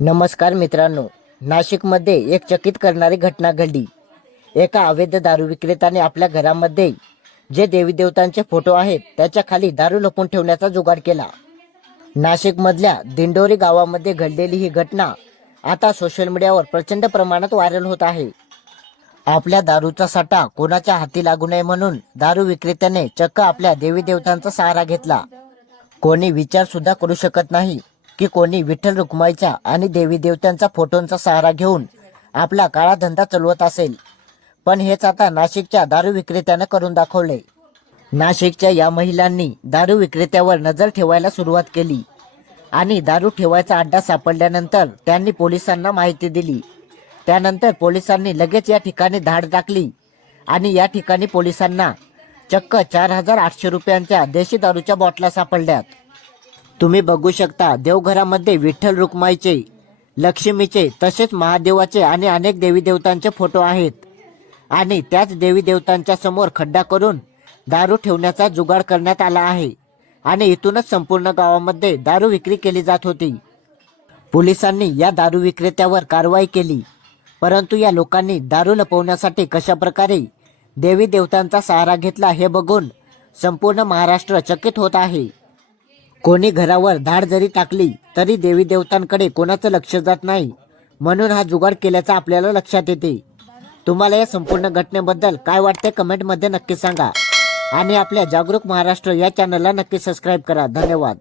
नमस्कार मित्रांनो नाशिकमध्ये एक चकित करणारी घटना घडली. एका अवैध दारू विक्रेत्याने आपल्या घरामध्ये जे देवी देवतांचे फोटो आहेत त्याच्याखाली दारू लपून ठेवण्याचा जुगाड केला. नाशिकमधल्या दिंडोरी गावामध्ये घडलेली ही घटना आता सोशल मीडियावर प्रचंड प्रमाणात व्हायरल होत आहे. आपल्या दारूचा साठा कोणाच्या हाती लागू नये म्हणून दारू विक्रेत्याने चक्क आपल्या देवी देवतांचा सहारा घेतला. कोणी विचार सुद्धा करू शकत नाही. की कोणी विठ्ठल रुक्माईच्या आणि देवी देवतांचा फोटोंचा सहारा घेऊन आपला काळा धंदा चालवत असेल. पण हेच आता नाशिकच्या दारू विक्रेत्यानं करून दाखवले नाशिकच्या या महिलांनी दारू विक्रेत्यावर नजर ठेवायला सुरुवात केली आणि दारू ठेवायचा अड्डा सापडल्यानंतर त्यांनी पोलिसांना माहिती दिली. त्यानंतर पोलिसांनी लगेच या ठिकाणी धाड टाकली आणि या ठिकाणी पोलिसांना चक्क चार हजार आठशे रुपयांच्या देशी दारूच्या बॉटला सापडल्यात. तुम्ही बघू शकता देवघरामध्ये विठ्ठल रुक्माईचे लक्ष्मीचे तसेच महादेवाचे आणि अनेक देवी देवतांचे फोटो आहेत. आणि त्याच देवी देवतांच्या समोर खड्डा करून दारू ठेवण्याचा जुगाड करण्यात आला आहे. आणि इथूनच संपूर्ण गावामध्ये दारू विक्री केली जात होती. पोलिसांनी या दारू विक्रेत्यावर कारवाई केली. परंतु या लोकांनी दारू लपवण्यासाठी कशा प्रकारे देवी देवतांचा सहारा घेतला हे बघून संपूर्ण महाराष्ट्र चकित होत आहे. कोणी घरावर धाड जरी टाकली तरी देवी देवतांकडे कोणाचं लक्ष जात नाही. म्हणून हा जुगाड केल्याचं आपल्याला लक्षात येते. तुम्हाला या संपूर्ण घटनेबद्दल काय वाटते कमेंटमध्ये नक्की सांगा. आणि आपल्या जागरूक महाराष्ट्र या चॅनलला नक्की सबस्क्राईब करा. धन्यवाद.